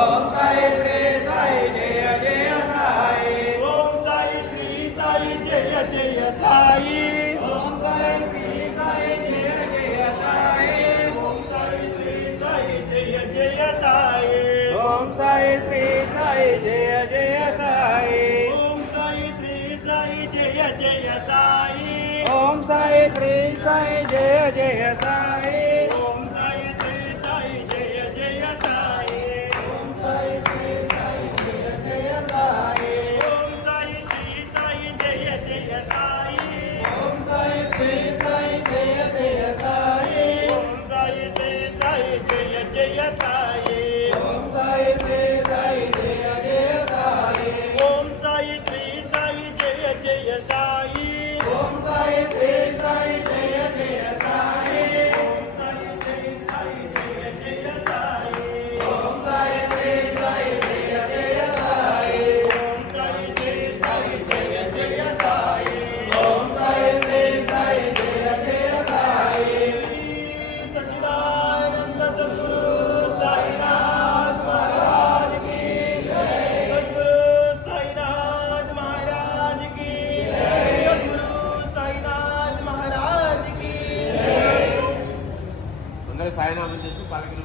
ఓం సాయి శ్రీ సాయి జయ జయ సాయి ఓం సాయి శ్రీ సాయి జయ జయ సాయి ఓం సాయి శ్రీ సాయి జయ జయ సాయి ఓం సాయి శ్రీ సాయి జయ జయ సాయి ఓం సాయి శ్రీ సాయి జయ జయ సాయి ఓం సాయి శ్రీ సాయి జయ జయ సాయి ఓం సాయి శ్రీ సాయి జయ జయ సాయి ఓం సాయి శ్రీ సాయి జయ జయ సాయి ఓం సాయి శ్రీ సాయి జయ జయ సాయి ఓం సాయి శ్రీ సాయి జయ జయ సాయి ఓం సాయి శ్రీ సాయి జయ జయ సాయి ఓం సాయి శ్రీ సాయి జయ జయ సాయి ఓం సాయి శ్రీ సాయి జయ జయ సాయి ఓం సాయి శ్రీ సాయి జయ జయ సాయి ఓం సాయి శ్రీ సాయి జయ జయ సాయి ఓం సాయి శ్రీ సాయి జయ జయ సాయి ఓం సాయి శ్రీ సాయి జయ జయ సాయి ఓం సాయి శ్రీ సాయి జయ జయ సాయి ఓం సాయి శ్రీ సాయి జయ జయ సాయి सच्चिदानंद सद्गुरु साईनाथ महाराज की जय सद्गुरु साईनाथ महाराज की जय सद्गुरु साईनाथ महाराज की जय అందరూ సాయినామం చేసి పాలకిలో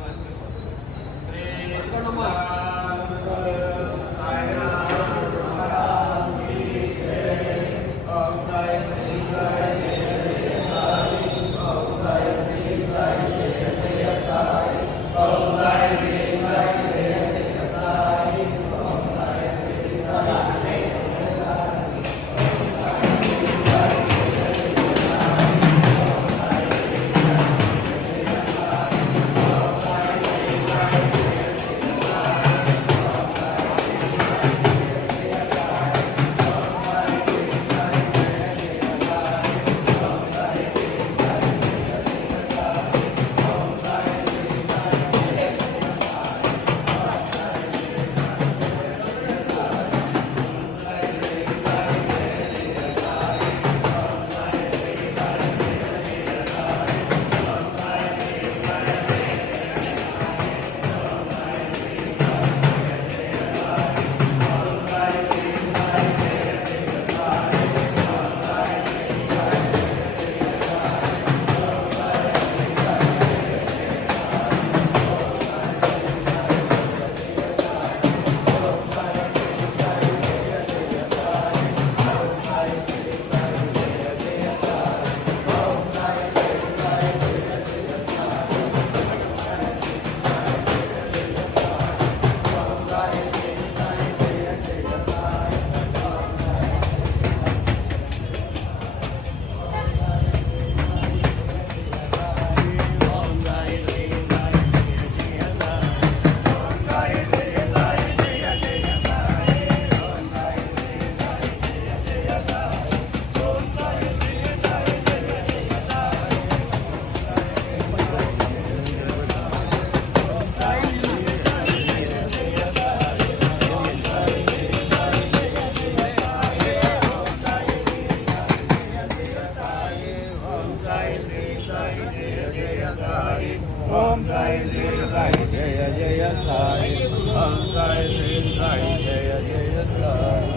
ఓం సాయి శ్రీ సాయి జయ జయ సాయి ఓం సాయి శ్రీ సాయి జయ జయ సాయి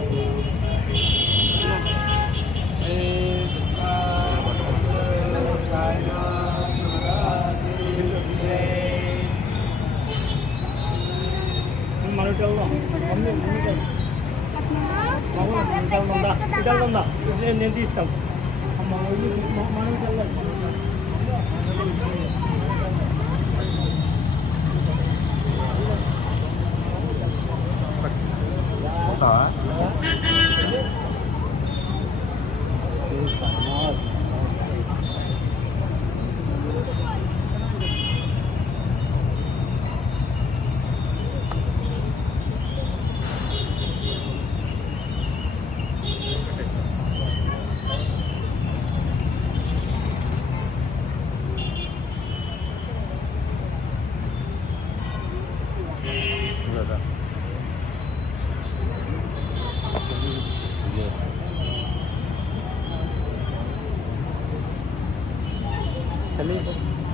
మనం వెళ్దాం ఇటల్దా నేను తీసుకెళ్తాను మనం వెళ్ళాలి चलिए